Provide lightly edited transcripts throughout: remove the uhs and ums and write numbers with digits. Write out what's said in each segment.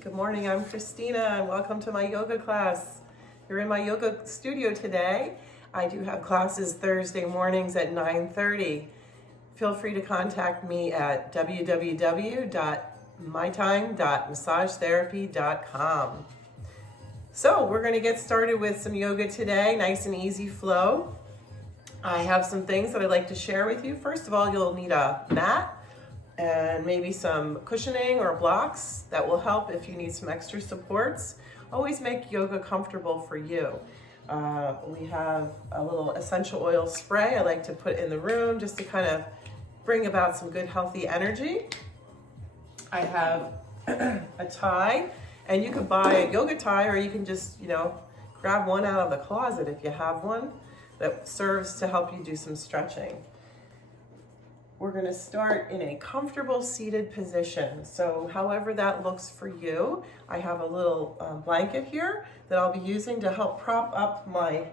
Good morning, I'm Christina and welcome to my yoga class. You're in my yoga studio today. I do have classes Thursday mornings at 9:30. Feel free to contact me at www.mytime.massagetherapy.com. So we're going to get started with some yoga today, nice and easy flow. I have some things that I'd like to share with you. First of all, you'll need a mat and maybe some cushioning or blocks that will help if you need some extra supports. Always make yoga comfortable for you. We have a little essential oil spray I like to put in the room just to kind of bring about some good healthy energy. I have a tie, and you could buy a yoga tie or you can just, grab one out of the closet if you have one that serves to help you do some stretching. We're going to start in a comfortable seated position. So however that looks for you, I have a little blanket here that I'll be using to help prop up my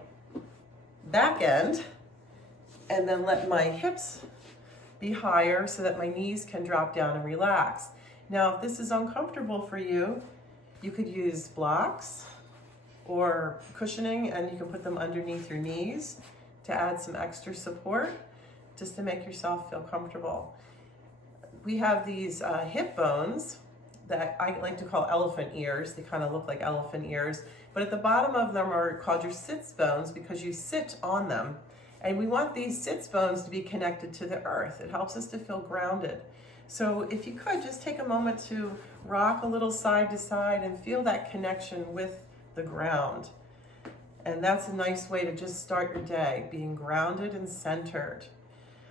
back end and then let my hips be higher so that my knees can drop down and relax. Now, if this is uncomfortable for you, you could use blocks or cushioning and you can put them underneath your knees to add some extra support, just to make yourself feel comfortable. We have these hip bones that I like to call elephant ears. They kind of look like elephant ears, but at the bottom of them are called your sits bones because you sit on them. And we want these sits bones to be connected to the earth. It helps us to feel grounded. So if you could just take a moment to rock a little side to side and feel that connection with the ground. And that's a nice way to just start your day, being grounded and centered.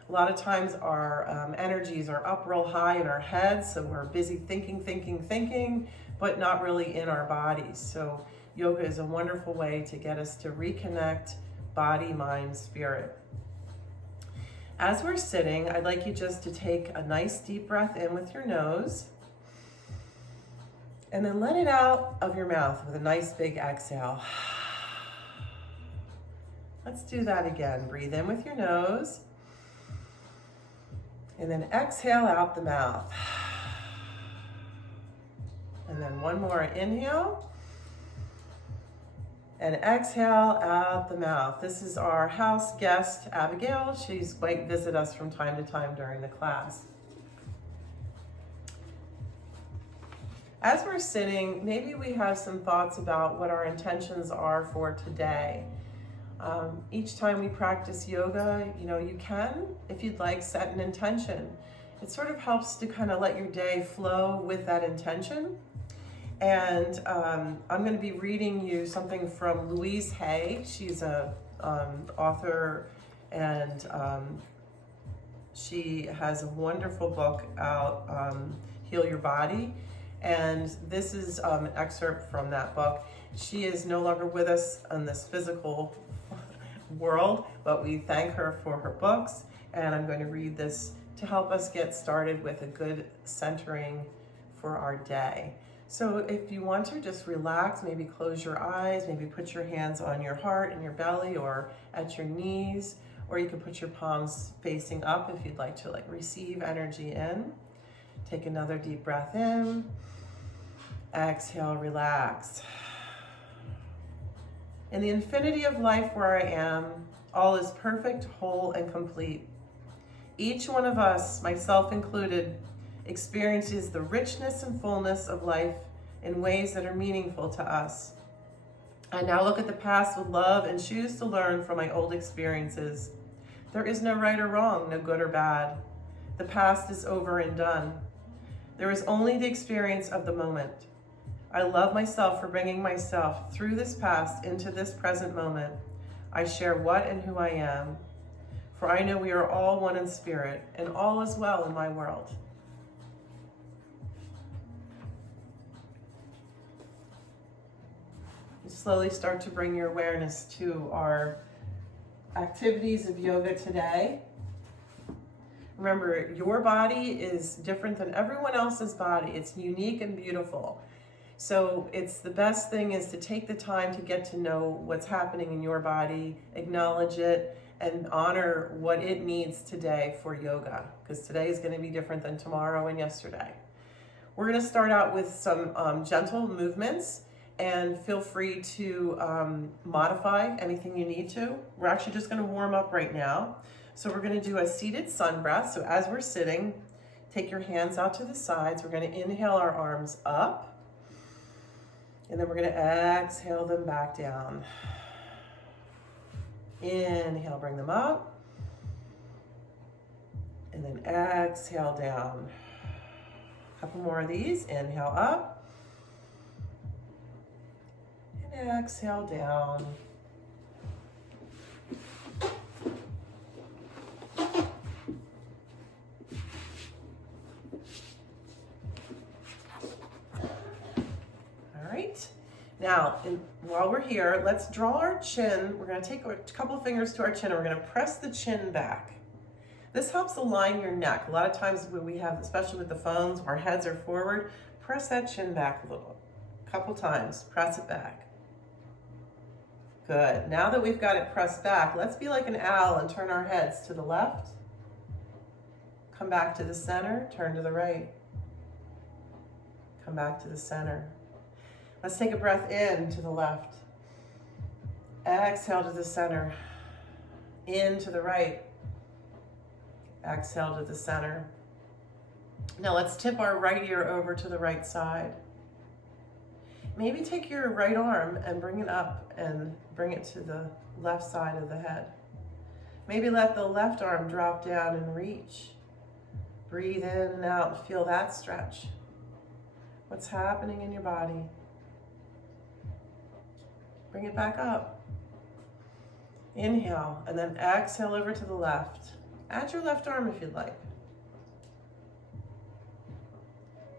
A lot of times our energies are up real high in our heads, so we're busy thinking, but not really in our bodies. So yoga is a wonderful way to get us to reconnect body, mind, spirit. As we're sitting, I'd like you just to take a nice deep breath in with your nose, and then let it out of your mouth with a nice big exhale. Let's do that again. Breathe in with your nose. And then exhale out the mouth. And then one more inhale. And exhale out the mouth. This is our house guest, Abigail. She's might visit us from time to time during the class. As we're sitting, maybe we have some thoughts about what our intentions are for today. Each time we practice yoga, you can, if you'd like, set an intention. It sort of helps to kind of let your day flow with that intention. And I'm going to be reading you something from Louise Hay. She's a author, and she has a wonderful book out, Heal Your Body. And this is an excerpt from that book. She is no longer with us on this physical world, but we thank her for her books, and I'm going to read this to help us get started with a good centering for our day. So if you want to, just relax, maybe close your eyes, maybe put your hands on your heart and your belly or at your knees, or you can put your palms facing up if you'd like to receive energy in. Take another deep breath in, exhale, relax. In the infinity of life where I am, all is perfect, whole, and complete. Each one of us, myself included, experiences the richness and fullness of life in ways that are meaningful to us. I now look at the past with love and choose to learn from my old experiences. There is no right or wrong, no good or bad. The past is over and done. There is only the experience of the moment. I love myself for bringing myself through this past into this present moment. I share what and who I am, for I know we are all one in spirit, and all is well in my world. You slowly start to bring your awareness to our activities of yoga today. Remember, your body is different than everyone else's body. It's unique and beautiful. So it's the best thing is to take the time to get to know what's happening in your body, acknowledge it, and honor what it needs today for yoga, because today is going to be different than tomorrow and yesterday. We're gonna start out with some gentle movements, and feel free to modify anything you need to. We're actually just gonna warm up right now. So we're gonna do a seated sun breath. So as we're sitting, take your hands out to the sides. We're gonna inhale our arms up, and then we're gonna exhale them back down. Inhale, bring them up, and then exhale down. A couple more of these. Inhale up, and exhale down. All right. Now, while we're here, let's draw our chin. We're going to take a couple fingers to our chin, and we're going to press the chin back. This helps align your neck. A lot of times when we have, especially with the phones, our heads are forward, press that chin back a little. A couple times, press it back. Good. Now that we've got it pressed back, let's be like an owl and turn our heads to the left. Come back to the center, turn to the right. Come back to the center. Let's take a breath in to the left. Exhale to the center. In to the right. Exhale to the center. Now let's tip our right ear over to the right side. Maybe take your right arm and bring it up and bring it to the left side of the head. Maybe let the left arm drop down and reach. Breathe in and out, feel that stretch. What's happening in your body? Bring it back up. Inhale, and then exhale over to the left. Add your left arm if you'd like.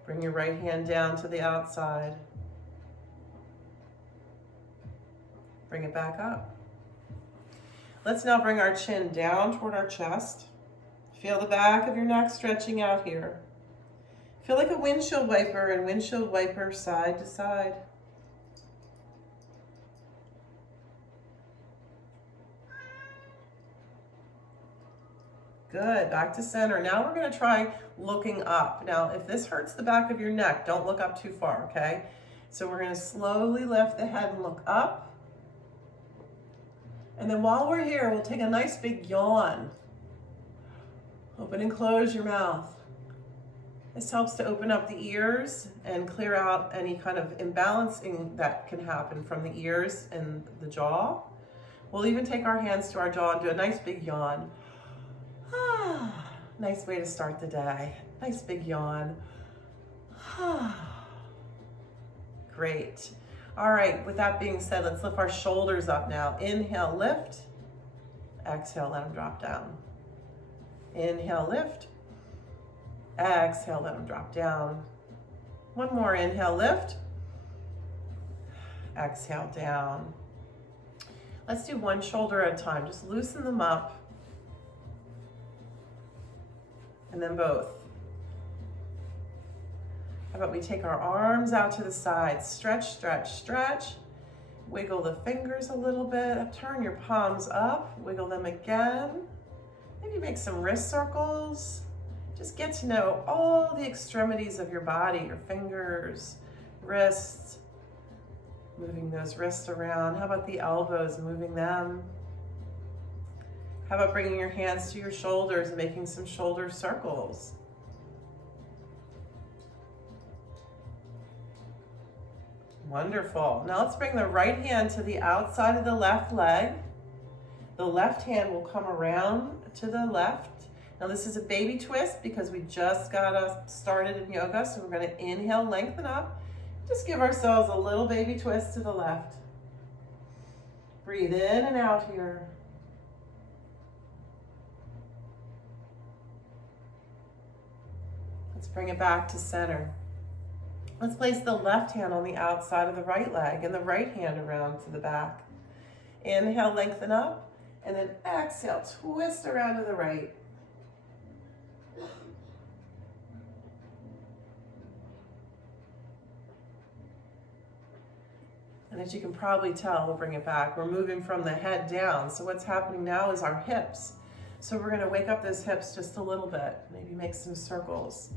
Bring your right hand down to the outside. Bring it back up. Let's now bring our chin down toward our chest. Feel the back of your neck stretching out here. Feel like a windshield wiper and windshield wiper side to side. Good, back to center. Now we're gonna try looking up. Now, if this hurts the back of your neck, don't look up too far, okay? So we're gonna slowly lift the head and look up. And then while we're here, we'll take a nice big yawn. Open and close your mouth. This helps to open up the ears and clear out any kind of imbalancing that can happen from the ears and the jaw. We'll even take our hands to our jaw and do a nice big yawn. Nice way to start the day. Nice big yawn. Great. All right, with that being said, let's lift our shoulders up now. Inhale, lift. Exhale, let them drop down. Inhale, lift. Exhale, let them drop down. One more, inhale, lift. Exhale, down. Let's do one shoulder at a time. Just loosen them up. And then both. How about we take our arms out to the sides, stretch, stretch, stretch. Wiggle the fingers a little bit, turn your palms up, wiggle them again. Maybe make some wrist circles. Just get to know all the extremities of your body, your fingers, wrists, moving those wrists around. How about the elbows, moving them? How about bringing your hands to your shoulders and making some shoulder circles? Wonderful. Now let's bring the right hand to the outside of the left leg. The left hand will come around to the left. Now this is a baby twist because we just got us started in yoga, so we're going to inhale, lengthen up. Just give ourselves a little baby twist to the left. Breathe in and out here. Let's bring it back to center. Let's place the left hand on the outside of the right leg and the right hand around to the back. Inhale, lengthen up, and then exhale, twist around to the right. And as you can probably tell, we'll bring it back. We're moving from the head down. So what's happening now is our hips. So we're gonna wake up those hips just a little bit. Maybe make some circles.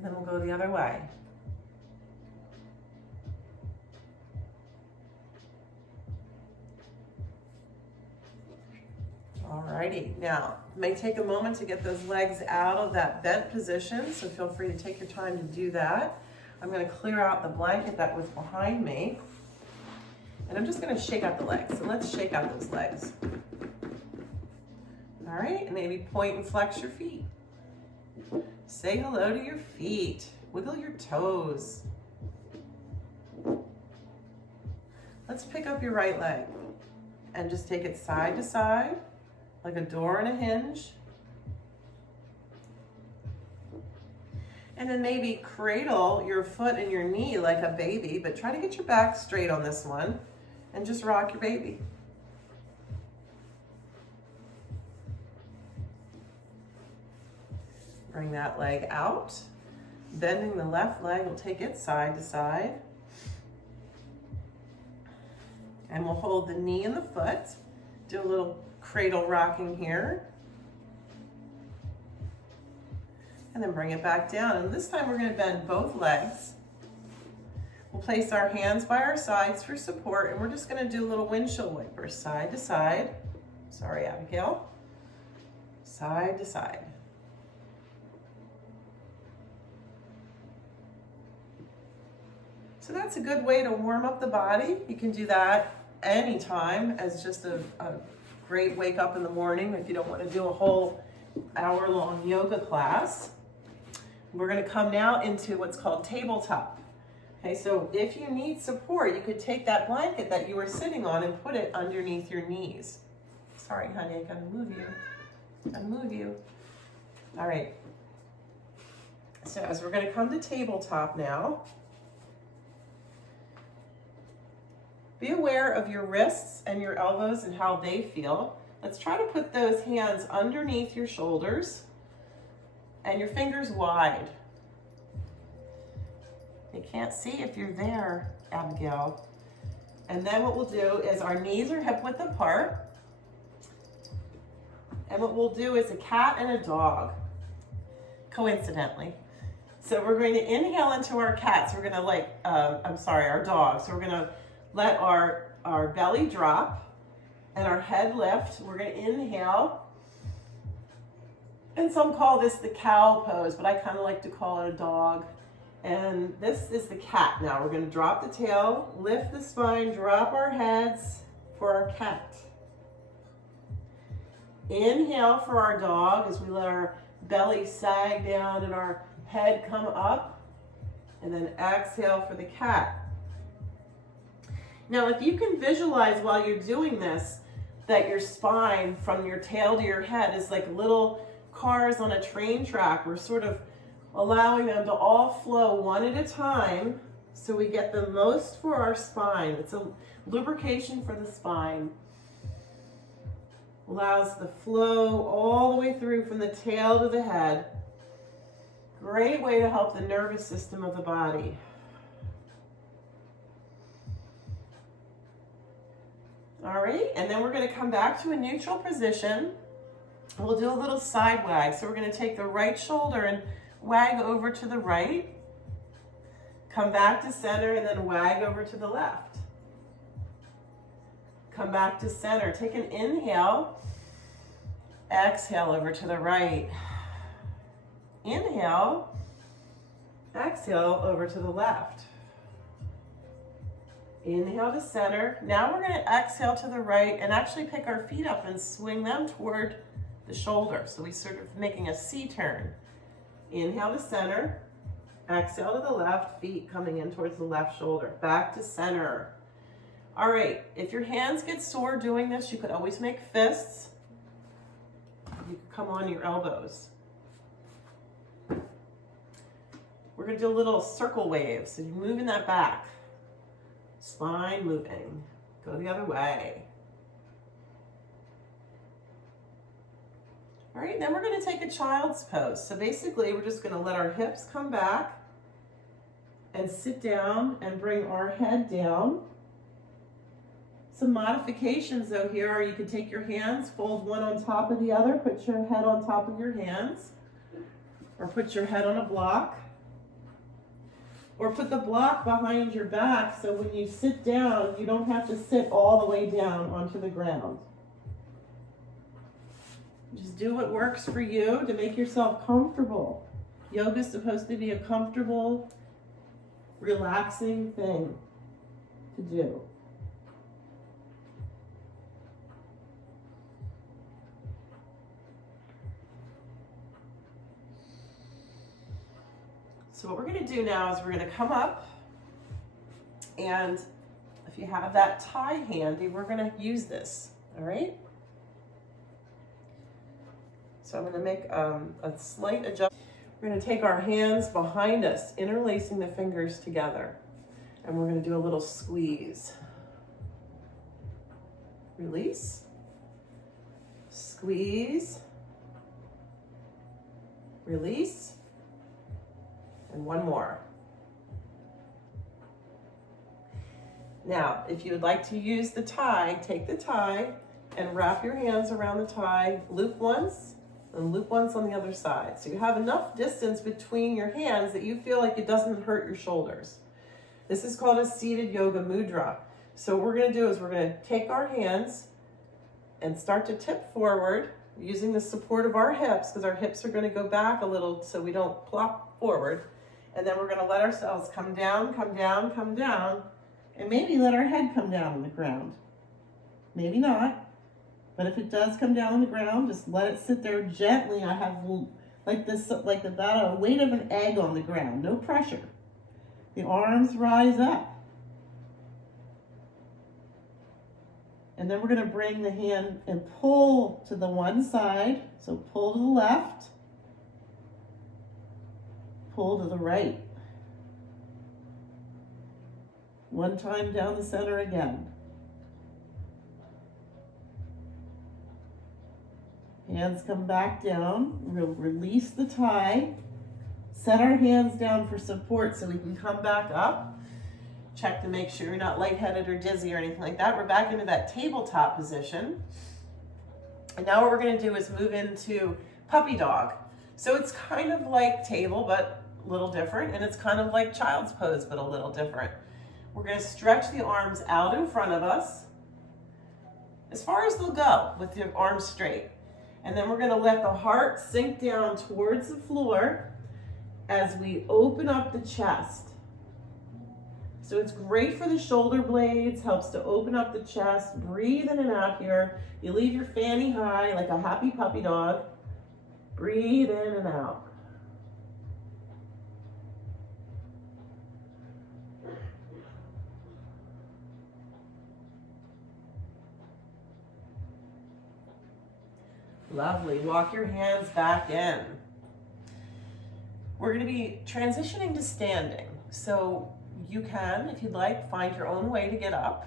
And then we'll go the other way. Alrighty, now it may take a moment to get those legs out of that bent position, so feel free to take your time to do that. I'm going to clear out the blanket that was behind me, and I'm just going to shake out the legs. So let's shake out those legs. All right, and maybe point and flex your feet. Say hello to your feet. Wiggle your toes. Let's pick up your right leg and just take it side to side, like a door and a hinge. And then maybe cradle your foot and your knee like a baby, but try to get your back straight on this one and just rock your baby. Bring that leg out. Bending the left leg, we'll take it side to side. And we'll hold the knee and the foot. Do a little cradle rocking here. And then bring it back down. And this time we're going to bend both legs. We'll place our hands by our sides for support, and we're just going to do a little windshield wiper, side to side. Sorry, Abigail. Side to side. So that's a good way to warm up the body. You can do that anytime as just a great wake up in the morning if you don't want to do a whole hour-long yoga class. We're going to come now into what's called tabletop. Okay, so if you need support, you could take that blanket that you were sitting on and put it underneath your knees. Sorry, honey, I gotta move you. Gotta move you. All right. So as we're going to come to tabletop now, be aware of your wrists and your elbows and how they feel. Let's try to put those hands underneath your shoulders and your fingers wide. They can't see if you're there, Abigail. And then what we'll do is our knees are hip width apart. And what we'll do is a cat and a dog, coincidentally. So we're going to inhale into our cats. We're going to our dog. So we're going to let our belly drop and our head lift. We're going to inhale. And some call this the cow pose, but I kind of like to call it a dog. And this is the cat. Now we're going to drop the tail, lift the spine, drop our heads for our cat. Inhale for our dog as we let our belly sag down and our head come up. And then exhale for the cat. Now, if you can visualize while you're doing this, that your spine from your tail to your head is like little cars on a train track. We're sort of allowing them to all flow one at a time so we get the most for our spine. It's a lubrication for the spine. Allows the flow all the way through from the tail to the head. Great way to help the nervous system of the body. All right, and then we're going to come back to a neutral position. We'll do a little side wag. So we're going to take the right shoulder and wag over to the right. Come back to center and then wag over to the left. Come back to center. Take an inhale. Exhale over to the right. Inhale. Exhale over to the left. Inhale to center. Now we're going to exhale to the right and actually pick our feet up and swing them toward the shoulder. So we sort of making a C turn. Inhale to center. Exhale to the left. Feet coming in towards the left shoulder. Back to center. All right. If your hands get sore doing this, you could always make fists. You could come on your elbows. We're going to do a little circle wave. So you're moving that back. Spine moving. Go the other way. All right, then we're going to take a child's pose. So basically, we're just going to let our hips come back and sit down and bring our head down. Some modifications though here are you can take your hands, fold one on top of the other, put your head on top of your hands, or put your head on a block. Or put the block behind your back so when you sit down, you don't have to sit all the way down onto the ground. Just do what works for you to make yourself comfortable. Yoga is supposed to be a comfortable, relaxing thing to do. So what we're going to do now is we're going to come up, and if you have that tie handy, we're going to use this, all right? So I'm going to make a slight adjustment. We're going to take our hands behind us, interlacing the fingers together, and we're going to do a little squeeze. Release, squeeze, release, and one more. Now, if you would like to use the tie, take the tie and wrap your hands around the tie, loop once, and loop once on the other side. So you have enough distance between your hands that you feel like it doesn't hurt your shoulders. This is called a seated yoga mudra. So what we're going to do is we're going to take our hands and start to tip forward using the support of our hips, because our hips are going to go back a little so we don't plop forward. And then we're going to let ourselves come down, come down, come down, and maybe let our head come down on the ground. Maybe not. But if it does come down on the ground, just let it sit there gently. I have like this, like about a weight of an egg on the ground, no pressure. The arms rise up. And then we're going to bring the hand and pull to the one side. So pull to the left, pull to the right. One time down the center again. Hands come back down. We'll release the tie. Set our hands down for support so we can come back up. Check to make sure you're not lightheaded or dizzy or anything like that. We're back into that tabletop position. And now what we're going to do is move into puppy dog. So it's kind of like table, but a little different. And it's kind of like child's pose, but a little different. We're going to stretch the arms out in front of us as far as they'll go with your arms straight. And then we're going to let the heart sink down towards the floor as we open up the chest. So it's great for the shoulder blades, helps to open up the chest. Breathe in and out here. You leave your fanny high like a happy puppy dog. Breathe in and out. Lovely. Walk your hands back in. We're going to be transitioning to standing. So you can, if you'd like, find your own way to get up.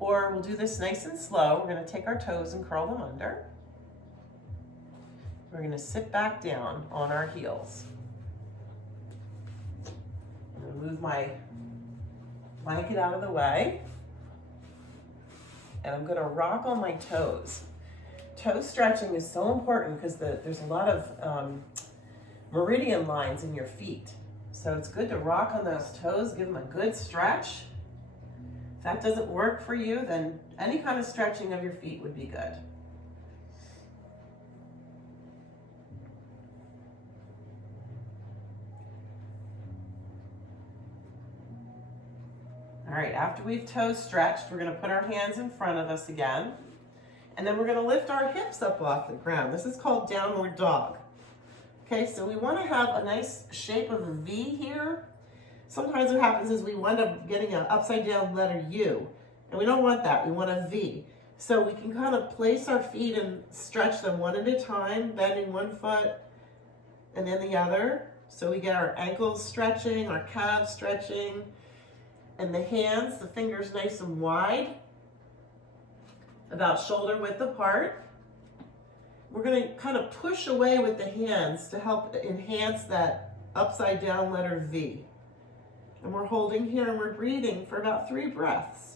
Or we'll do this nice and slow. We're going to take our toes and curl them under. We're going to sit back down on our heels. I'm going to move my blanket out of the way. And I'm going to rock on my toes. Toe stretching is so important because there's a lot of meridian lines in your feet. So it's good to rock on those toes, give them a good stretch. If that doesn't work for you, then any kind of stretching of your feet would be good. All right, after we've toes stretched, we're going to put our hands in front of us again. And then we're going to lift our hips up off the ground. This is called downward dog. Okay, so we want to have a nice shape of a V here. Sometimes what happens is we wind up getting an upside down letter U. And we don't want that. We want a V. So we can kind of place our feet and stretch them one at a time, bending one foot and then the other. So we get our ankles stretching, our calves stretching, and the hands, the fingers nice and wide, about shoulder width apart. We're going to kind of push away with the hands to help enhance that upside down letter V. And we're holding here and we're breathing for about 3 breaths.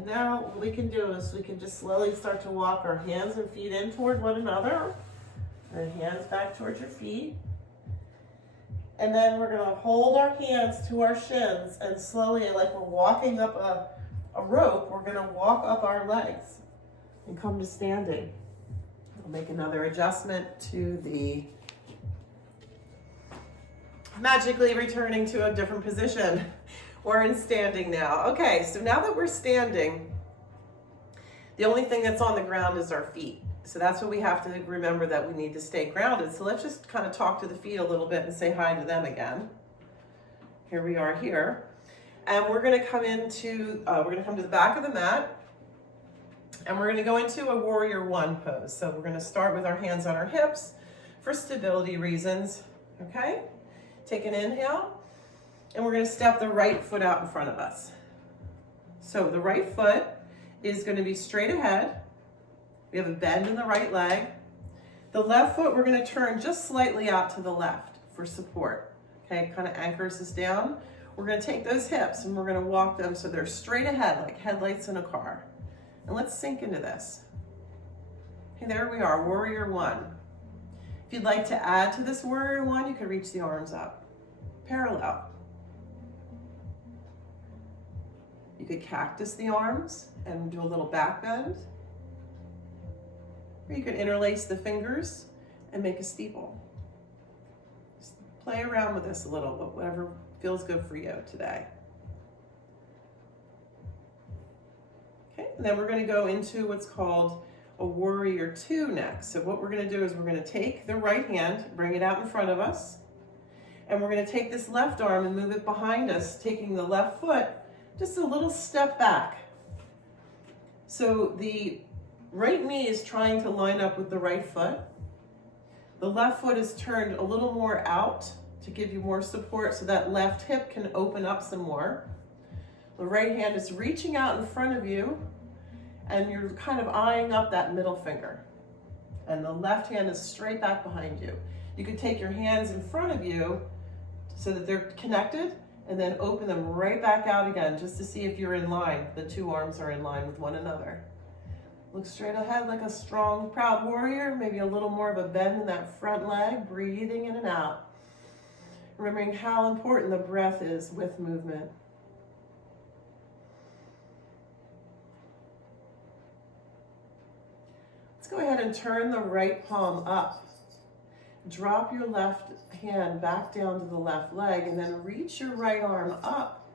And now what we can do is we can just slowly start to walk our hands and feet in toward one another. And hands back towards your feet. And then we're going to hold our hands to our shins and slowly, like we're walking up a rope, we're going to walk up our legs and come to standing. We'll make another adjustment to the magically returning to a different position. We're in standing now. Okay, so now that we're standing, the only thing that's on the ground is our feet. So that's what we have to remember, that we need to stay grounded. So let's just kind of talk to the feet a little bit and say hi to them again. Here we are here. And we're going to come into, to the back of the mat. And we're going to go into a warrior one pose. So we're going to start with our hands on our hips for stability reasons. Okay? Take an inhale. And we're going to step the right foot out in front of us. So the right foot is going to be straight ahead. We have a bend in the right leg. The left foot, we're going to turn just slightly out to the left for support. Okay, kind of anchors us down. We're going to take those hips and we're going to walk them so they're straight ahead, like headlights in a car. And let's sink into this. Okay, there we are, warrior one. If you'd like to add to this warrior one, you could reach the arms up, parallel. You could cactus the arms and do a little back bend. Or you could interlace the fingers and make a steeple. Just play around with this a little, but whatever feels good for you today. Okay, and then we're going to go into what's called a warrior two next. So what we're going to do is we're going to take the right hand, bring it out in front of us, and we're going to take this left arm and move it behind us, taking the left foot just a little step back. So the right knee is trying to line up with the right foot. The left foot is turned a little more out to give you more support so that left hip can open up some more. The right hand is reaching out in front of you and you're kind of eyeing up that middle finger. And the left hand is straight back behind you. You could take your hands in front of you so that they're connected and then open them right back out again just to see if you're in line. The two arms are in line with one another. Look straight ahead like a strong, proud warrior. Maybe a little more of a bend in that front leg, breathing in and out. Remembering how important the breath is with movement. Let's go ahead and turn the right palm up. Drop your left hand back down to the left leg and then reach your right arm up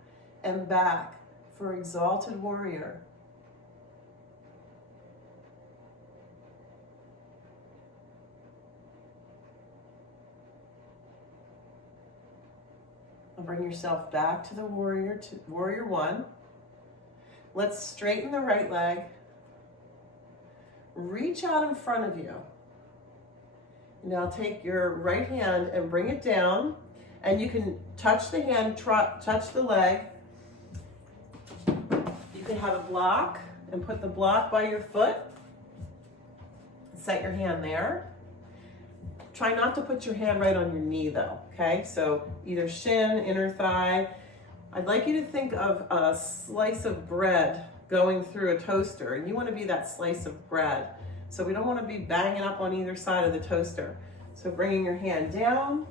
and back for exalted warrior. Bring yourself back to the warrior one. Let's straighten the right leg. Reach out in front of you. Now take your right hand and bring it down, and you can touch the hand, touch the leg. You can have a block and put the block by your foot. Set your hand there. Try not to put your hand right on your knee though, okay? So either shin, inner thigh. I'd like you to think of a slice of bread going through a toaster, and you want to be that slice of bread. So we don't want to be banging up on either side of the toaster. So bringing your hand down,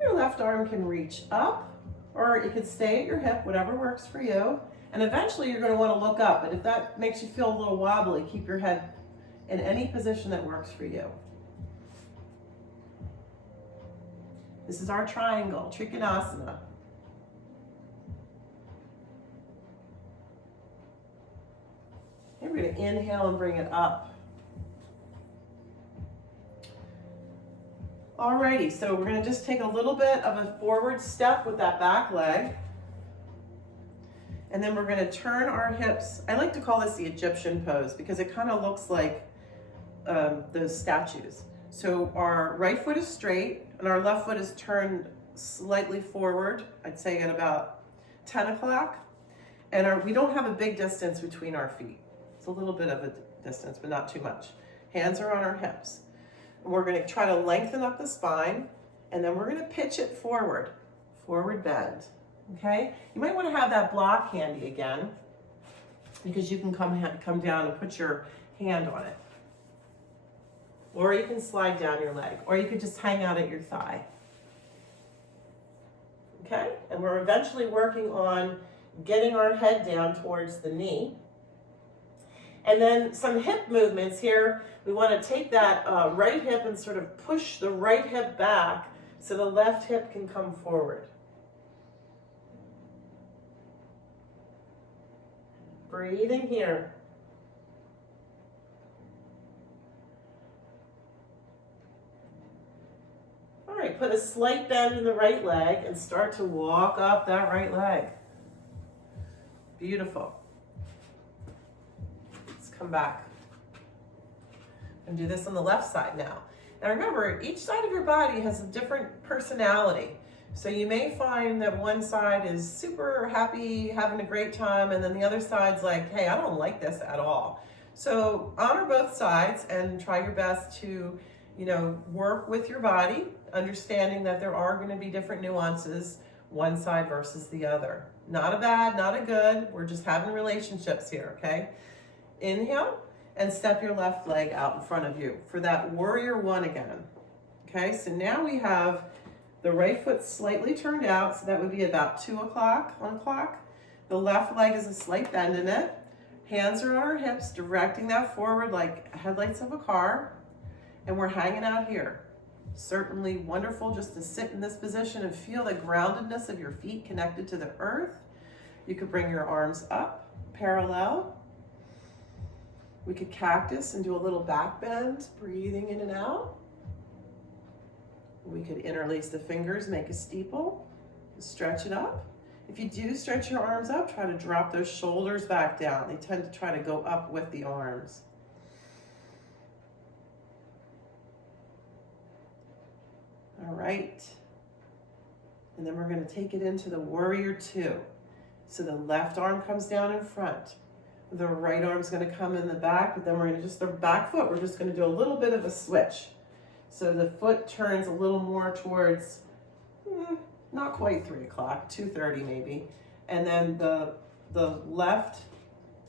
your left arm can reach up, or it could stay at your hip, whatever works for you. And eventually you're going to want to look up, but if that makes you feel a little wobbly, keep your head in any position that works for you. This is our triangle, Trikonasana. We're going to inhale and bring it up. Alrighty, so we're going to just take a little bit of a forward step with that back leg. And then we're going to turn our hips. I like to call this the Egyptian pose because it kind of looks like those statues. So our right foot is straight and our left foot is turned slightly forward, I'd say at about 10 o'clock. And we don't have a big distance between our feet. It's a little bit of a distance, but not too much. Hands are on our hips. And we're going to try to lengthen up the spine, and then we're going to pitch it forward bend. Okay? You might want to have that block handy again. because you can come down and put your hand on it. Or you can slide down your leg, or you could just hang out at your thigh. Okay, and we're eventually working on getting our head down towards the knee. And then some hip movements here. We want to take that right hip and sort of push the right hip back so the left hip can come forward. Breathing here. All right, put a slight bend in the right leg and start to walk up that right leg. Beautiful. Let's come back and do this on the left side now. Now remember, each side of your body has a different personality. So you may find that one side is super happy, having a great time, and then the other side's like, hey, I don't like this at all. So honor both sides and try your best to, work with your body, understanding that there are going to be different nuances, one side versus the other. Not a bad, not a good. We're just having relationships here, okay? Inhale and step your left leg out in front of you for that warrior one again. Okay, so now we have the right foot slightly turned out, so that would be about 2 o'clock, 1 o'clock. The left leg is a slight bend in it. Hands are on our hips, directing that forward like headlights of a car. And we're hanging out here. Certainly wonderful just to sit in this position and feel the groundedness of your feet connected to the earth. You could bring your arms up, parallel. We could cactus and do a little back bend, breathing in and out. We could interlace the fingers, make a steeple, stretch it up. If you do stretch your arms up, try to drop those shoulders back down. They tend to try to go up with the arms. All right. And then we're going to take it into the warrior two. So the left arm comes down in front. The right arm's going to come in the back, but then we're going to the back foot, we're just going to do a little bit of a switch. So the foot turns a little more towards, not quite 3 o'clock, 2:30 maybe. And then the left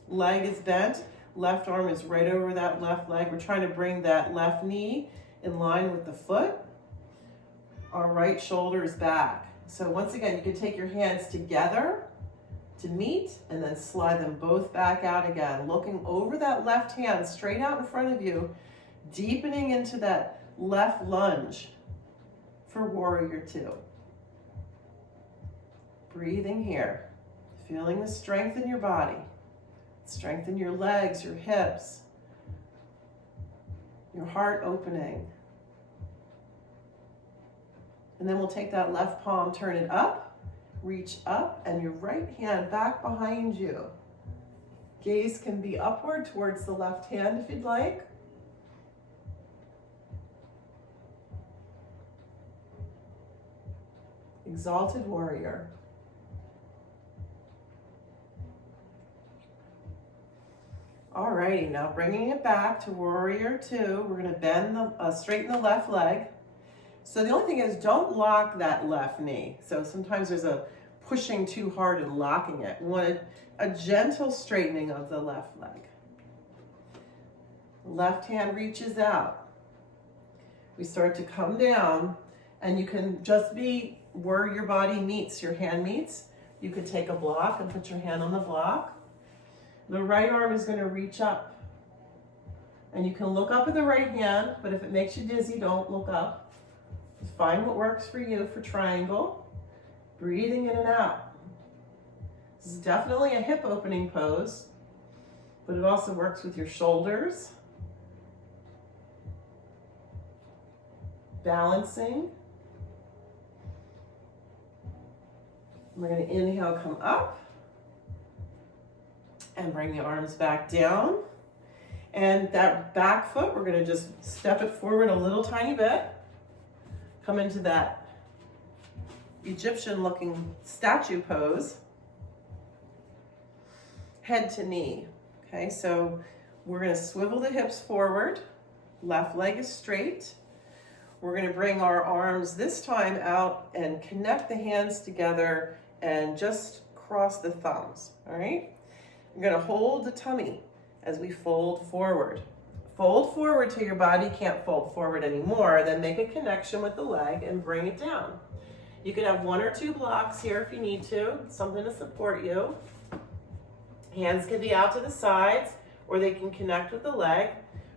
leg is bent. Left arm is right over that left leg. We're trying to bring that left knee in line with the foot. Our right shoulder is back. So once again, you can take your hands together to meet and then slide them both back out again, looking over that left hand straight out in front of you, deepening into that left lunge for warrior two. Breathing here, feeling the strength in your body, strengthen your legs, your hips, your heart opening. And then we'll take that left palm, turn it up, reach up, and your right hand back behind you. Gaze can be upward towards the left hand if you'd like. Exalted warrior. Alrighty, now bringing it back to warrior two, we're going to straighten the left leg. So the only thing is, don't lock that left knee. So sometimes there's a pushing too hard and locking it. We want a gentle straightening of the left leg. Left hand reaches out. We start to come down, and you can just be where your body meets, your hand meets. You could take a block and put your hand on the block. The right arm is going to reach up. And you can look up at the right hand, but if it makes you dizzy, don't look up. Find what works for you for triangle. Breathing in and out. This is definitely a hip opening pose, but it also works with your shoulders. Balancing. We're going to inhale, come up, and bring the arms back down. And that back foot, we're going to just step it forward a little tiny bit. Come into that Egyptian looking statue pose. Head to knee. Okay, so we're going to swivel the hips forward. Left leg is straight. We're going to bring our arms this time out and connect the hands together and just cross the thumbs. All right. You're gonna hold the tummy as we fold forward. Fold forward till your body can't fold forward anymore, then make a connection with the leg and bring it down. You can have 1 or 2 blocks here if you need to, something to support you. Hands can be out to the sides or they can connect with the leg.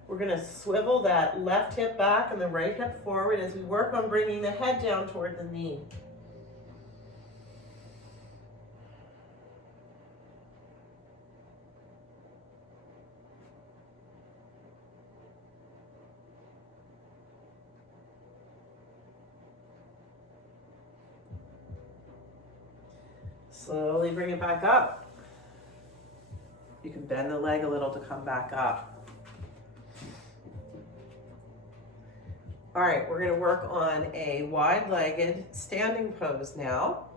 We're gonna swivel that left hip back and the right hip forward as we work on bringing the head down toward the knee. Slowly bring it back up. You can bend the leg a little to come back up. All right, we're gonna work on a wide-legged standing pose now.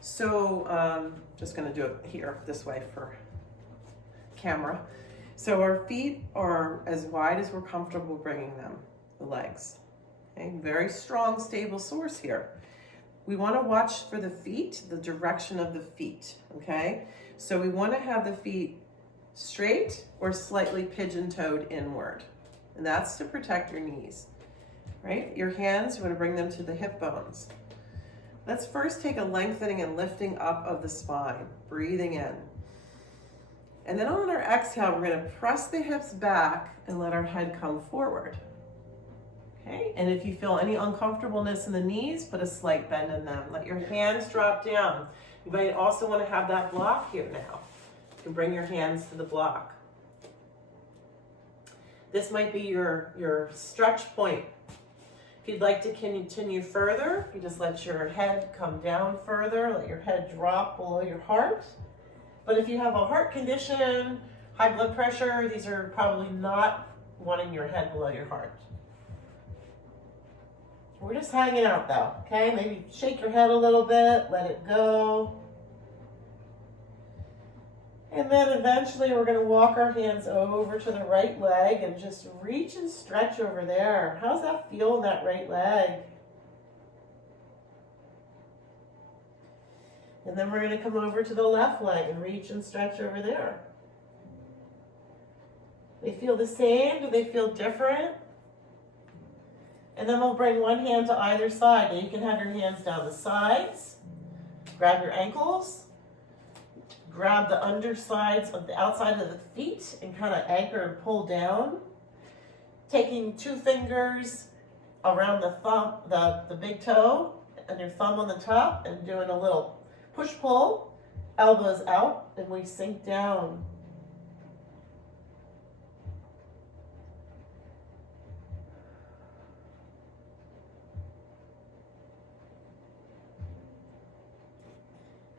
So just gonna do it here this way for camera. So our feet are as wide as we're comfortable bringing them, the legs. Okay, very strong, stable source here. We want to watch for the feet, the direction of the feet, okay? So we want to have the feet straight or slightly pigeon-toed inward. And that's to protect your knees, right? Your hands, you want to bring them to the hip bones. Let's first take a lengthening and lifting up of the spine, breathing in. And then on our exhale, we're going to press the hips back and let our head come forward. Okay, and if you feel any uncomfortableness in the knees, put a slight bend in them. Let your hands drop down. You might also want to have that block here now. You can bring your hands to the block. This might be your stretch point. If you'd like to continue further, you just let your head come down further, let your head drop below your heart. But if you have a heart condition, high blood pressure, these are probably not wanting your head below your heart. We're just hanging out though, okay? Maybe shake your head a little bit, let it go. And then eventually we're gonna walk our hands over to the right leg and just reach and stretch over there. How's that feel in that right leg? And then we're gonna come over to the left leg and reach and stretch over there. They feel the same? Do they feel different? And then we'll bring one hand to either side. Now you can have your hands down the sides, grab your ankles, grab the undersides of the outside of the feet and kind of anchor and pull down. Taking 2 fingers around the thumb, the big toe, and your thumb on the top, and doing a little push-pull, elbows out, and we sink down.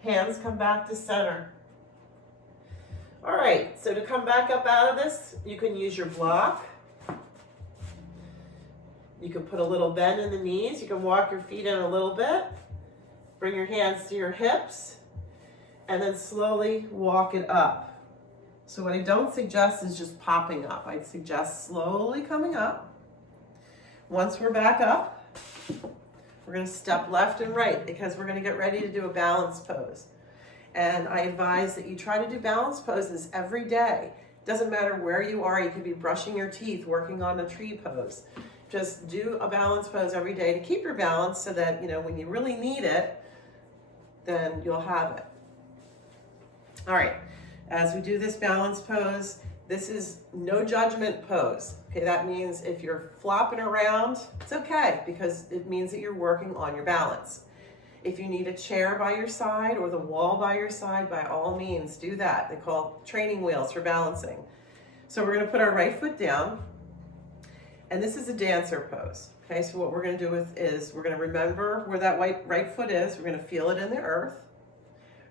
Hands come back to center. All right, so to come back up out of this, you can use your block. You can put a little bend in the knees. You can walk your feet in a little bit. Bring your hands to your hips, and then slowly walk it up. So what I don't suggest is just popping up. I'd suggest slowly coming up. Once we're back up, we're going to step left and right because we're going to get ready to do a balance pose. And I advise that you try to do balance poses every day. Doesn't matter where you are. You could be brushing your teeth, working on a tree pose. Just do a balance pose every day to keep your balance so that, you know, when you really need it, then you'll have it. All right, as we do this balance pose, this is no judgment pose. Okay, that means if you're flopping around, it's okay because it means that you're working on your balance. If you need a chair by your side or the wall by your side, by all means, do that. They call training wheels for balancing. So we're gonna put our right foot down, and this is a dancer pose. Okay, so what we're gonna do is we're gonna remember where that right foot is. We're gonna feel it in the earth.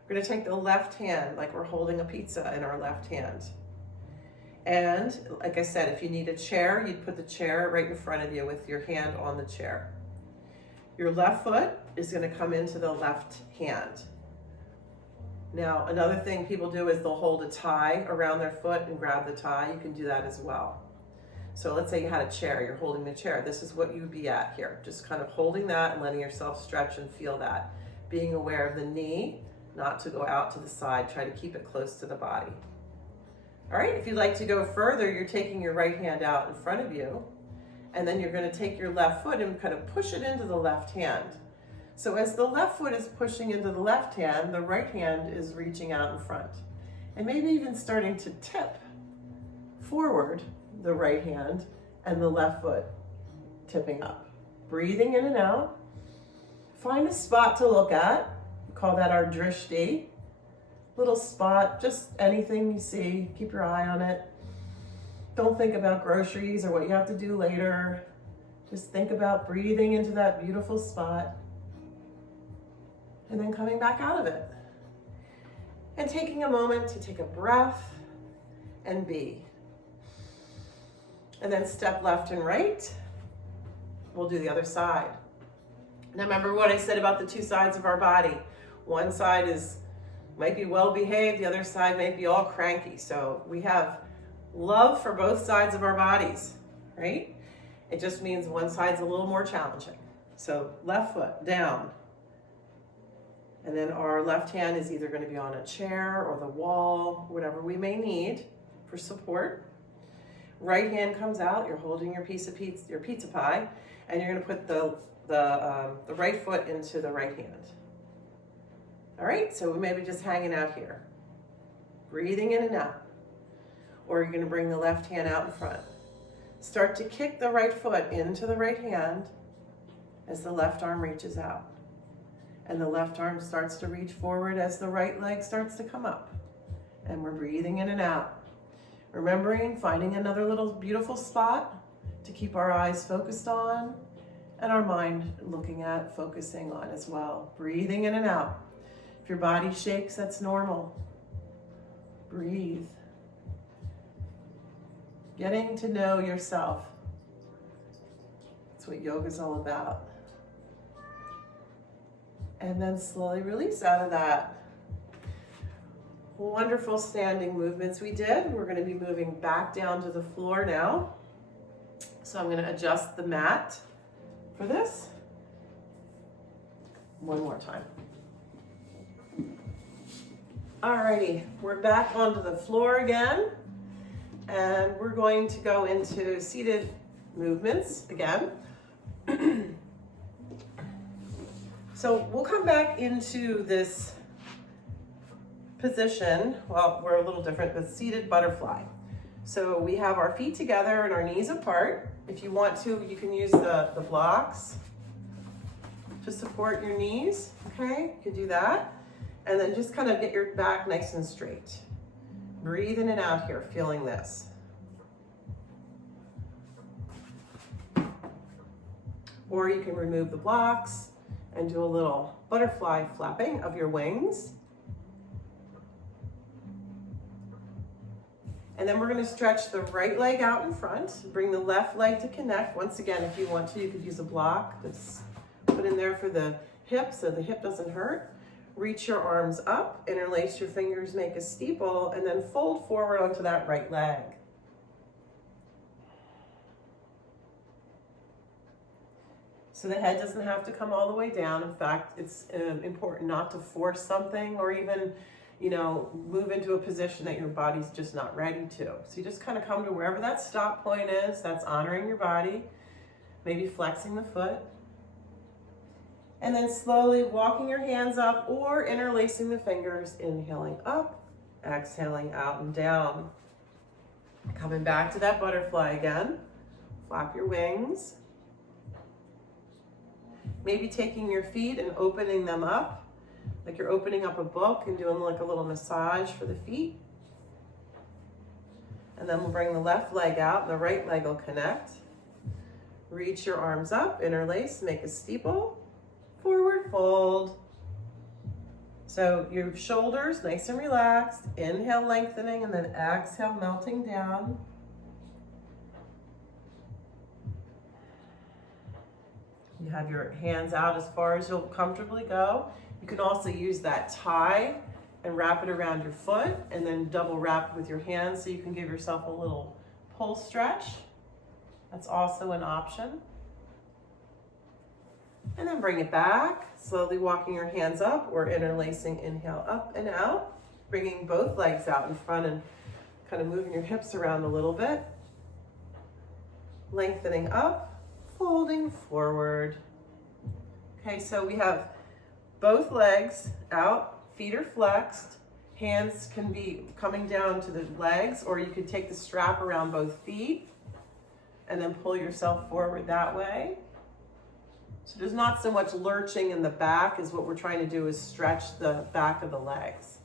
We're gonna take the left hand like we're holding a pizza in our left hand. And like I said, if you need a chair, you'd put the chair right in front of you with your hand on the chair. Your left foot is going to come into the left hand. Now, another thing people do is they'll hold a tie around their foot and grab the tie. You can do that as well. So let's say you had a chair, you're holding the chair. This is what you'd be at here. Just kind of holding that and letting yourself stretch and feel that. Being aware of the knee, not to go out to the side. Try to keep it close to the body. All right, if you'd like to go further, you're taking your right hand out in front of you, and then you're going to take your left foot and kind of push it into the left hand. So as the left foot is pushing into the left hand, the right hand is reaching out in front. And maybe even starting to tip forward the right hand and the left foot tipping up. Breathing in and out. Find a spot to look at. We call that our drishti. Little spot, just anything you see, keep your eye on it. Don't think about groceries or what you have to do later. Just think about breathing into that beautiful spot and then coming back out of it. And taking a moment to take a breath and be. And then step left and right. We'll do the other side. Now remember what I said about the two sides of our body. One side might be well behaved, the other side might be all cranky. So we have love for both sides of our bodies, right? It just means one side's a little more challenging. So left foot down. And then our left hand is either going to be on a chair or the wall, whatever we may need for support. Right hand comes out, you're holding your pizza pie, and you're going to put the right foot into the right hand. All right, so we may be just hanging out here, breathing in and out. Or you're going to bring the left hand out in front. Start to kick the right foot into the right hand as the left arm reaches out. And the left arm starts to reach forward as the right leg starts to come up. And we're breathing in and out. Remembering, finding another little beautiful spot to keep our eyes focused on and our mind looking at, focusing on as well. Breathing in and out. If your body shakes, that's normal. Breathe. Getting to know yourself. That's what yoga is all about. And then slowly release out of that. Wonderful standing movements we did. We're going to be moving back down to the floor now. So I'm going to adjust the mat for this. One more time. Alrighty, we're back onto the floor again. And we're going to go into seated movements again. So we'll come back into this position. Well, we're a little different, but seated butterfly. So we have our feet together and our knees apart. If you want to, you can use the blocks to support your knees. Okay, you can do that. And then just kind of get your back nice and straight. Breathe in and out here, feeling this. Or you can remove the blocks and do a little butterfly flapping of your wings. And then we're going to stretch the right leg out in front, bring the left leg to connect. Once again, if you want to, you could use a block that's put in there for the hip so the hip doesn't hurt. Reach your arms up, interlace your fingers, make a steeple, and then fold forward onto that right leg. So the head doesn't have to come all the way down. In fact, it's important not to force something or even, move into a position that your body's just not ready to. So you just kind of come to wherever that stop point is. That's honoring your body, maybe flexing the foot. And then slowly walking your hands up or interlacing the fingers, inhaling up, exhaling out and down. Coming back to that butterfly again. Flap your wings. Maybe taking your feet and opening them up, like you're opening up a book and doing like a little massage for the feet. And then we'll bring the left leg out and the right leg will connect. Reach your arms up, interlace, make a steeple, forward fold. So your shoulders nice and relaxed, inhale lengthening and then exhale melting down. You have your hands out as far as you'll comfortably go. You can also use that tie and wrap it around your foot and then double wrap with your hands so you can give yourself a little pull stretch. That's also an option. And then bring it back, slowly walking your hands up or interlacing, inhale up and out, bringing both legs out in front and kind of moving your hips around a little bit. Lengthening up, folding forward. Okay, so we have both legs out, feet are flexed, hands can be coming down to the legs, or you could take the strap around both feet and then pull yourself forward that way. So there's not so much lurching in the back, as what we're trying to do is stretch the back of the legs.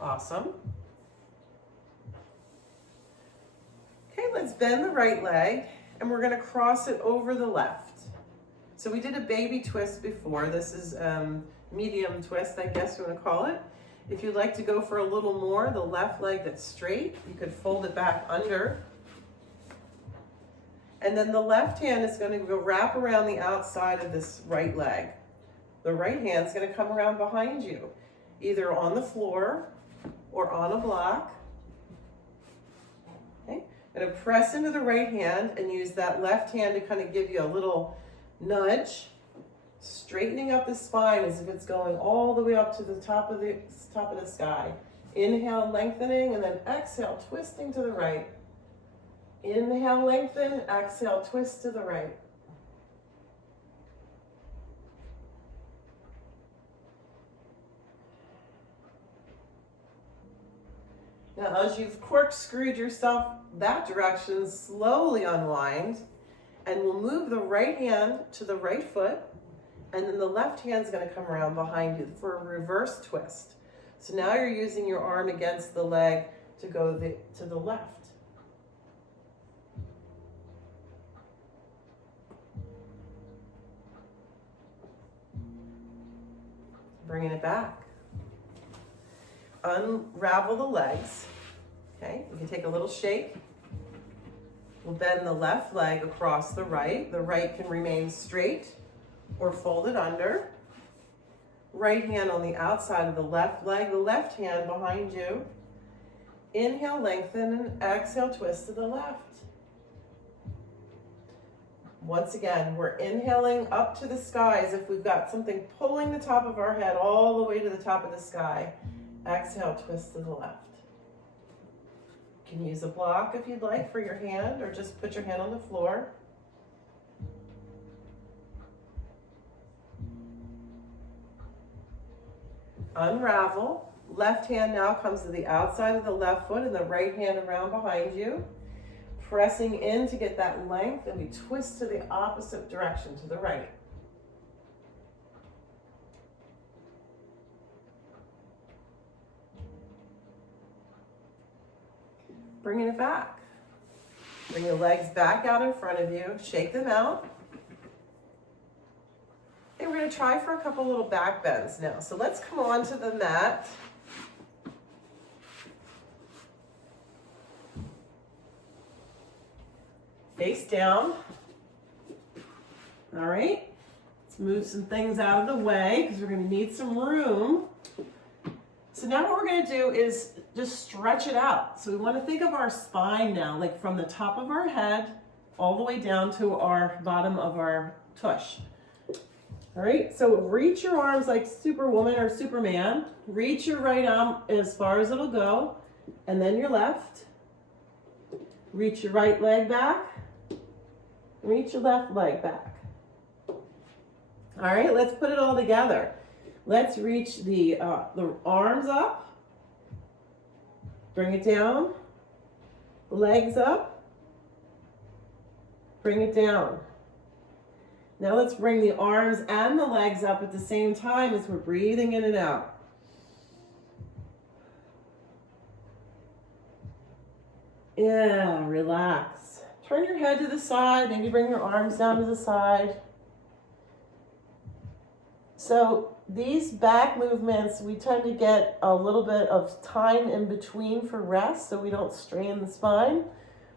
Awesome. Okay, let's bend the right leg and we're going to cross it over the left. So we did a baby twist before. This is medium twist, I guess you want to call it. If you'd like to go for a little more, the left leg that's straight, you could fold it back under. And then the left hand is going to go wrap around the outside of this right leg. The right hand is going to come around behind you, either on the floor or on a block. Okay, I'm going to press into the right hand and use that left hand to kind of give you a little nudge, straightening up the spine as if it's going all the way up to the top of the sky. Inhale, lengthening, and then exhale, twisting to the right. Inhale, lengthen, exhale, twist to the right. Now, as you've corkscrewed yourself that direction, slowly unwind, and we'll move the right hand to the right foot, and then the left hand's going to come around behind you for a reverse twist. So now you're using your arm against the leg to go to the left. Bringing it back. Unravel the legs. Okay, you can take a little shake. We'll bend the left leg across the right. The right can remain straight or folded under. Right hand on the outside of the left leg, the left hand behind you. Inhale, lengthen, and exhale, twist to the left. Once again, we're inhaling up to the sky as if we've got something pulling the top of our head all the way to the top of the sky. Exhale, twist to the left. You can use a block if you'd like for your hand, or just put your hand on the floor. Unravel. Left hand now comes to the outside of the left foot and the right hand around behind you. Pressing in to get that length, and we twist to the opposite direction, to the right. Bringing it back. Bring your legs back out in front of you, shake them out. And we're going to try for a couple little back bends now. So let's come on to the mat. Face down. All right. Let's move some things out of the way because we're going to need some room. So now what we're going to do is just stretch it out. So we want to think of our spine now, like from the top of our head all the way down to our bottom of our tush. All right, so reach your arms like Superwoman or Superman. Reach your right arm as far as it'll go, and then your left. Reach your right leg back. Reach your left leg back. All right, let's put it all together. Let's reach the arms up. Bring it down. Legs up. Bring it down. Now let's bring the arms and the legs up at the same time as we're breathing in and out. Yeah, relax. Turn your head to the side, maybe bring your arms down to the side. So these back movements, we tend to get a little bit of time in between for rest so we don't strain the spine.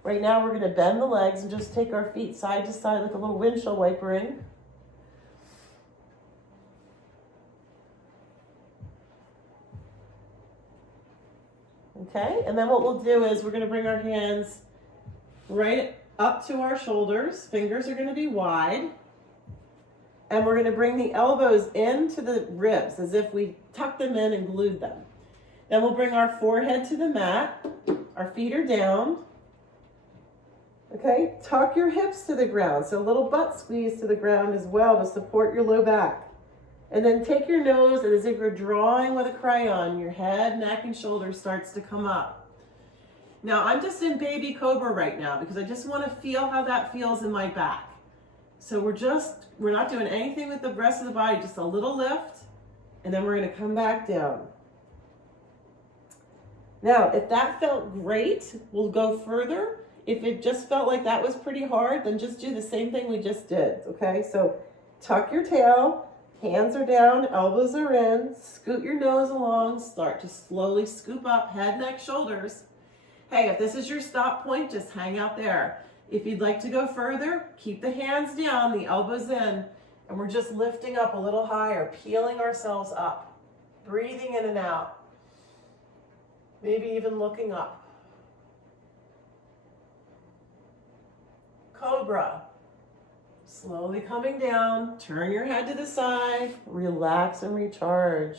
Right now we're going to bend the legs and just take our feet side to side like a little windshield wipering. Okay, and then what we'll do is we're going to bring our hands right up to our shoulders. Fingers are going to be wide. And we're going to bring the elbows into the ribs as if we tucked them in and glued them. Then we'll bring our forehead to the mat. Our feet are down. Okay, tuck your hips to the ground. So a little butt squeeze to the ground as well to support your low back. And then take your nose, and as if you're drawing with a crayon, your head, neck, and shoulders starts to come up. Now I'm just in baby cobra right now because I just want to feel how that feels in my back. So we're not doing anything with the rest of the body, just a little lift, and then we're going to come back down. Now, if that felt great, we'll go further. If it just felt like that was pretty hard, then just do the same thing we just did, okay? So tuck your tail, hands are down, elbows are in, scoot your nose along, start to slowly scoop up, head, neck, shoulders. Hey, if this is your stop point, just hang out there. If you'd like to go further, keep the hands down, the elbows in, and we're just lifting up a little higher, peeling ourselves up, breathing in and out, maybe even looking up. Cobra, slowly coming down, turn your head to the side, relax and recharge.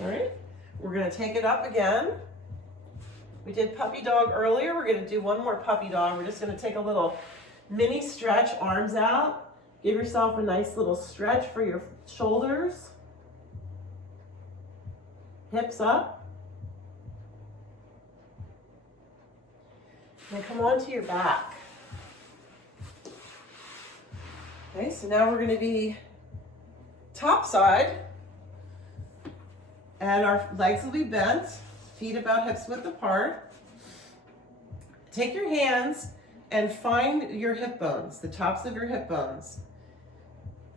All right, we're going to take it up again. We did puppy dog earlier. We're going to do one more puppy dog. We're just going to take a little mini stretch, arms out. Give yourself a nice little stretch for your shoulders. Hips up. Now come onto your back. Okay, so now we're going to be top side. And our legs will be bent, feet about hips width apart. Take your hands and find your hip bones, the tops of your hip bones.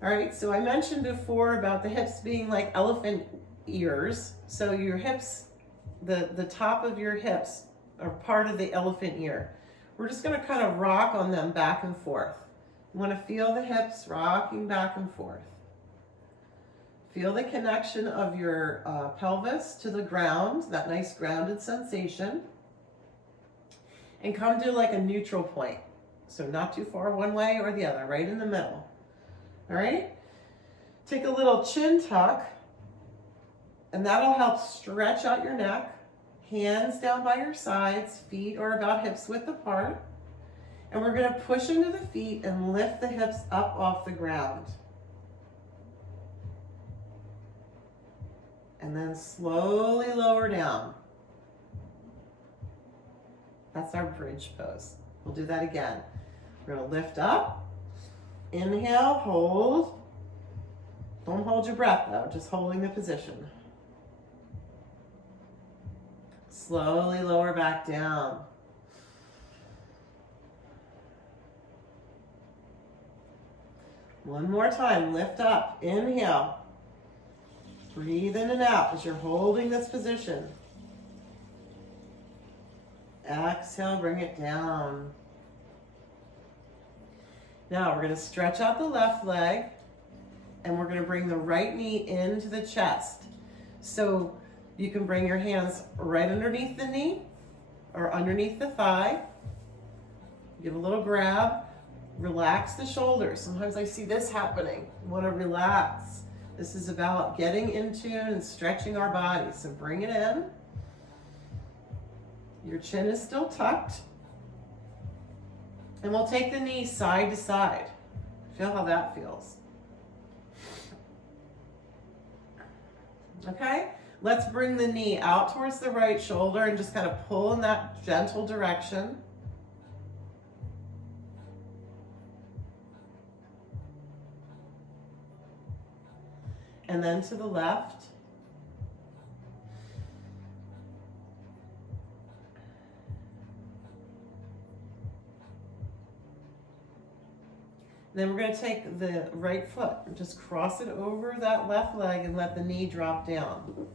All right, so I mentioned before about the hips being like elephant ears. So your hips, the top of your hips are part of the elephant ear. We're just gonna kind of rock on them back and forth. You wanna feel the hips rocking back and forth. Feel the connection of your pelvis to the ground, that nice grounded sensation. And come to like a neutral point. So not too far one way or the other, right in the middle. All right? Take a little chin tuck, and that'll help stretch out your neck. Hands down by your sides, feet are about hips width apart. And we're gonna push into the feet and lift the hips up off the ground. And then slowly lower down. That's our bridge pose. We'll do that again. We're gonna lift up, inhale, hold. Don't hold your breath though, just holding the position. Slowly lower back down. One more time, lift up, inhale. Breathe in and out as you're holding this position. Exhale, bring it down. Now we're going to stretch out the left leg and we're going to bring the right knee into the chest. So you can bring your hands right underneath the knee or underneath the thigh. Give a little grab. Relax the shoulders. Sometimes I see this happening. You want to relax. This is about getting in tune and stretching our bodies. So bring it in. Your chin is still tucked. And we'll take the knee side to side. Feel how that feels. Okay? Let's bring the knee out towards the right shoulder and just kind of pull in that gentle direction. And then to the left. Then we're going to take the right foot and just cross it over that left leg and let the knee drop down.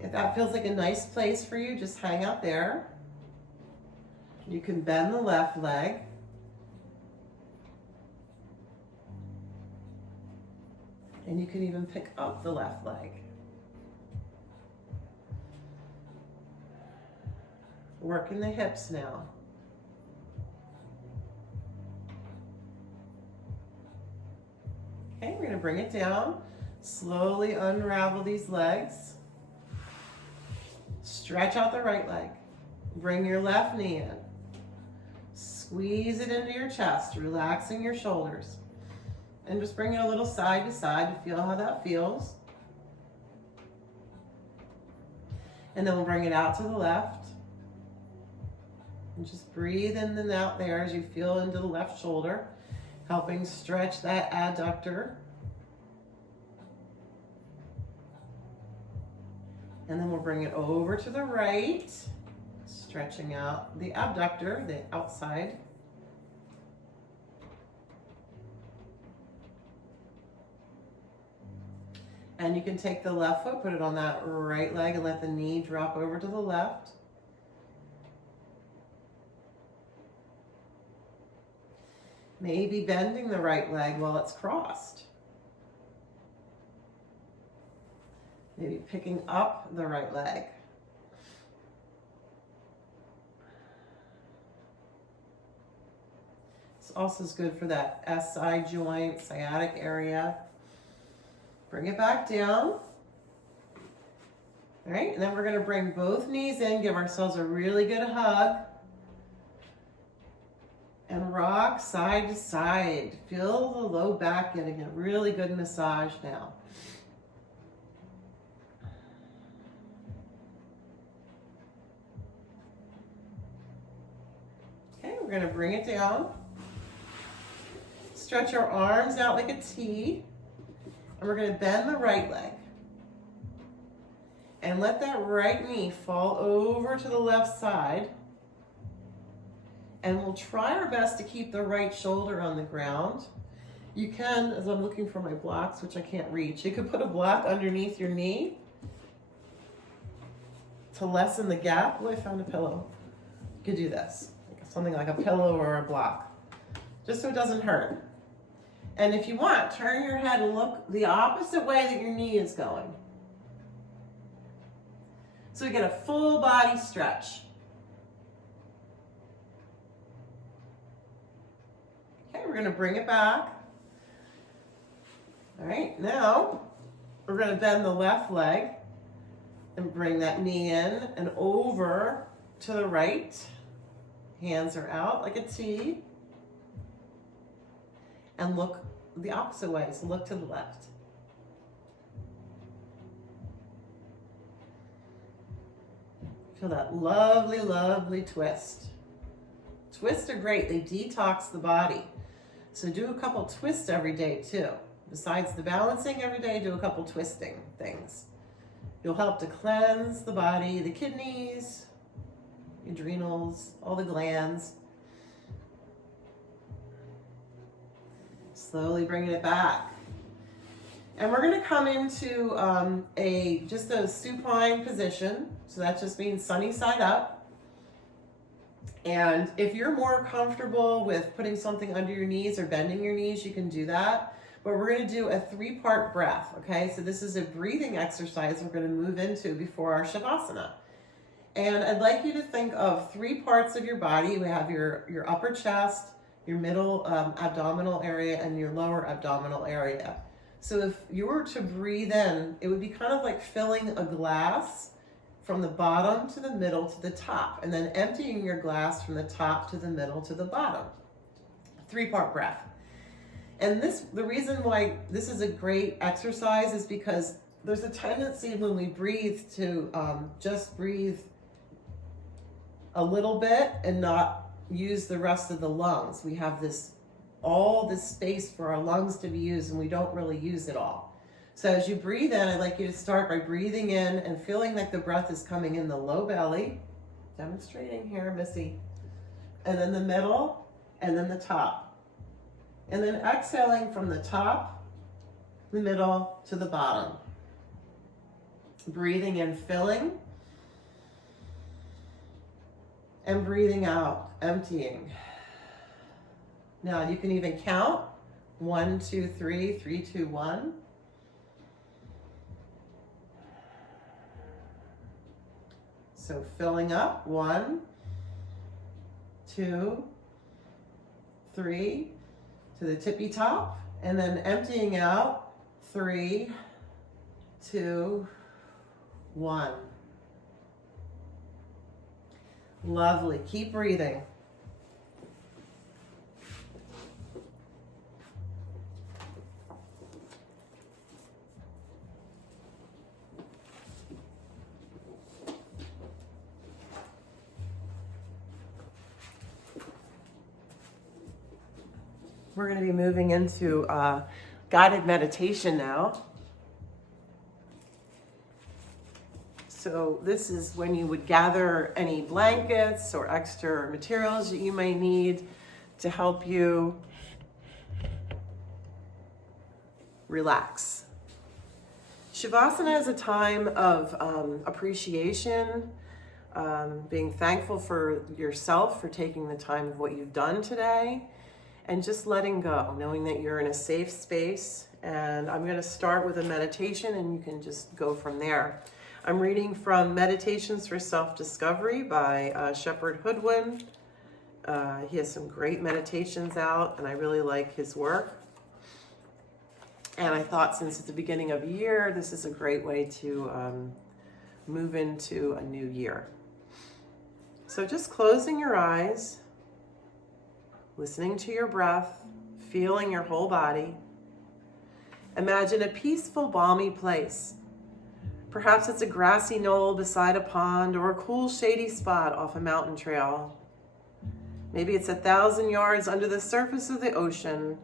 If that feels like a nice place for you, just hang out there. You can bend the left leg. And you can even pick up the left leg. Working the hips now. Okay, we're going to bring it down. Slowly unravel these legs. Stretch out the right leg. Bring your left knee in. Squeeze it into your chest, relaxing your shoulders. And just bring it a little side to side to feel how that feels. And then we'll bring it out to the left. And just breathe in and out there as you feel into the left shoulder, helping stretch that adductor. And then we'll bring it over to the right, stretching out the abductor, the outside. And you can take the left foot, put it on that right leg, and let the knee drop over to the left. Maybe bending the right leg while it's crossed. Maybe picking up the right leg. This also is good for that SI joint, sciatic area. Bring it back down. All right, and then we're going to bring both knees in, give ourselves a really good hug. And rock side to side. Feel the low back getting a really good massage now. Okay, we're going to bring it down. Stretch our arms out like a T. And we're going to bend the right leg. And let that right knee fall over to the left side. And we'll try our best to keep the right shoulder on the ground. You can, as I'm looking for my blocks, which I can't reach, you could put a block underneath your knee to lessen the gap. Oh, I found a pillow. You could do this, something like a pillow or a block, just so it doesn't hurt. And if you want, turn your head and look the opposite way that your knee is going. So we get a full body stretch. Okay, we're going to bring it back. All right, now we're going to bend the left leg and bring that knee in and over to the right. Hands are out like a T. And look the opposite way, so look to the left. Feel that lovely, lovely twist. Twists are great, they detox the body. So do a couple twists every day too. Besides the balancing every day, do a couple twisting things. You'll help to cleanse the body, the kidneys, adrenals, all the glands. Slowly bringing it back. And we're going to come into just a supine position. So that just means sunny side up. And if you're more comfortable with putting something under your knees or bending your knees, you can do that. But we're going to do a 3-part breath, okay? So this is a breathing exercise we're going to move into before our Shavasana. And I'd like you to think of 3 parts of your body. We have your upper chest, your middle abdominal area, and your lower abdominal area. So if you were to breathe in, it would be kind of like filling a glass from the bottom to the middle to the top, and then emptying your glass from the top to the middle to the bottom. 3-part breath. And the reason why this is a great exercise is because there's a tendency when we breathe to just breathe a little bit and not use the rest of the lungs. We have all this space for our lungs to be used, and we don't really use it all. So as you breathe in, I'd like you to start by breathing in and feeling like the breath is coming in the low belly. Demonstrating here, Missy. And then the middle, and then the top. And then exhaling from the top, the middle, to the bottom. Breathing in, filling. And breathing out, emptying. Now you can even count 1, 2, 3, 3, 2, 1. So filling up, 1, 2, 3, to the tippy top, and then emptying out, 3, 2, 1. Lovely. Keep breathing. We're going to be moving into guided meditation now. So this is when you would gather any blankets or extra materials that you may need to help you relax. Shavasana is a time of appreciation, being thankful for yourself for taking the time of what you've done today, and just letting go, knowing that you're in a safe space. And I'm going to start with a meditation and you can just go from there. I'm reading from Meditations for Self-Discovery by Shepherd Hoodwin. He has some great meditations out and I really like his work. And I thought since it's the beginning of a year, this is a great way to move into a new year. So just closing your eyes, listening to your breath, feeling your whole body. Imagine a peaceful, balmy place. Perhaps it's a grassy knoll beside a pond or a cool, shady spot off a mountain trail. Maybe it's 1,000 yards under the surface of the ocean,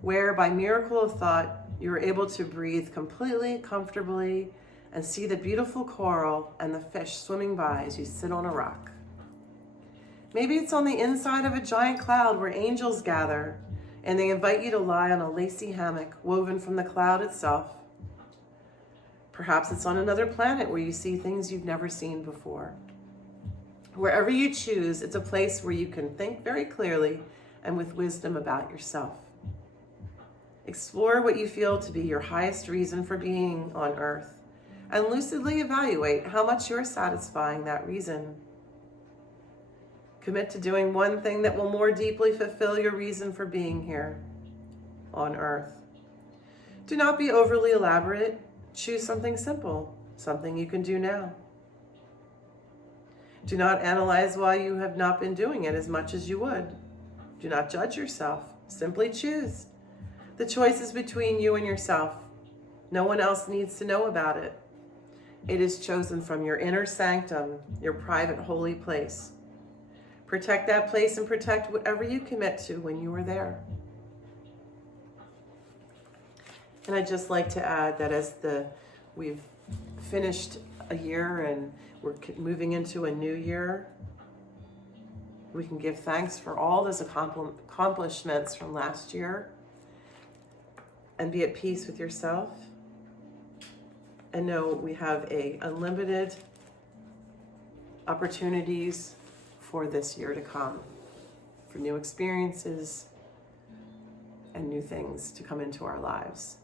where by miracle of thought, you are able to breathe completely, comfortably, and see the beautiful coral and the fish swimming by as you sit on a rock. Maybe it's on the inside of a giant cloud where angels gather and they invite you to lie on a lacy hammock woven from the cloud itself. Perhaps it's on another planet where you see things you've never seen before. Wherever you choose, it's a place where you can think very clearly and with wisdom about yourself. Explore what you feel to be your highest reason for being on earth and lucidly evaluate how much you're satisfying that reason. Commit to doing one thing that will more deeply fulfill your reason for being here on earth. Do not be overly elaborate. Choose something simple, something you can do now. Do not analyze why you have not been doing it as much as you would. Do not judge yourself. Simply choose. The choice is between you and yourself. No one else needs to know about it. It is chosen from your inner sanctum, your private holy place. Protect that place and protect whatever you commit to when you are there. And I'd just like to add that as we've finished a year and we're moving into a new year, we can give thanks for all those accomplishments from last year and be at peace with yourself. And know we have unlimited opportunities for this year to come, for new experiences and new things to come into our lives.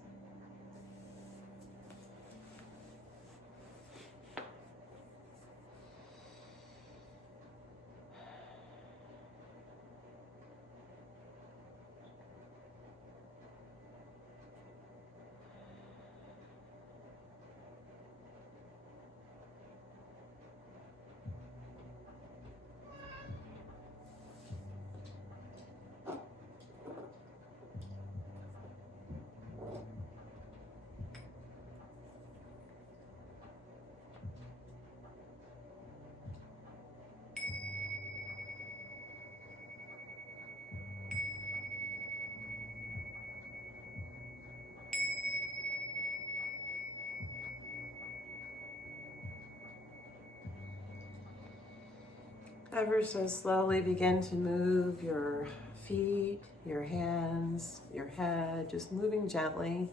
Ever so slowly begin to move your feet, your hands, your head, just moving gently.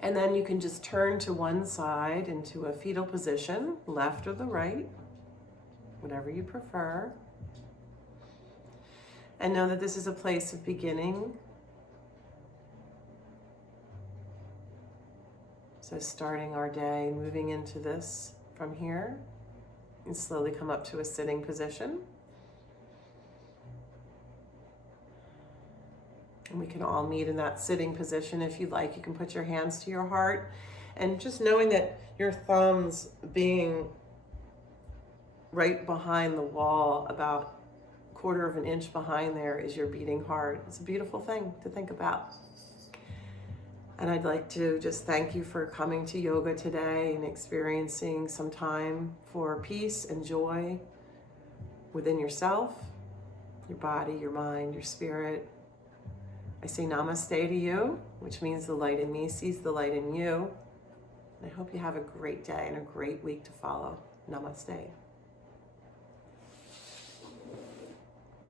And then you can just turn to one side into a fetal position, left or the right, whatever you prefer. And know that this is a place of beginning. So starting our day, moving into this From here, and slowly come up to a sitting position. And we can all meet in that sitting position. If you like, you can put your hands to your heart, and just knowing that your thumbs being right behind the wall, about a quarter of an inch behind there, is your beating heart. It's a beautiful thing to think about. And I'd like to just thank you for coming to yoga today and experiencing some time for peace and joy within yourself, your body, your mind, your spirit. I say namaste to you, which means the light in me sees the light in you. And I hope you have a great day and a great week to follow. Namaste.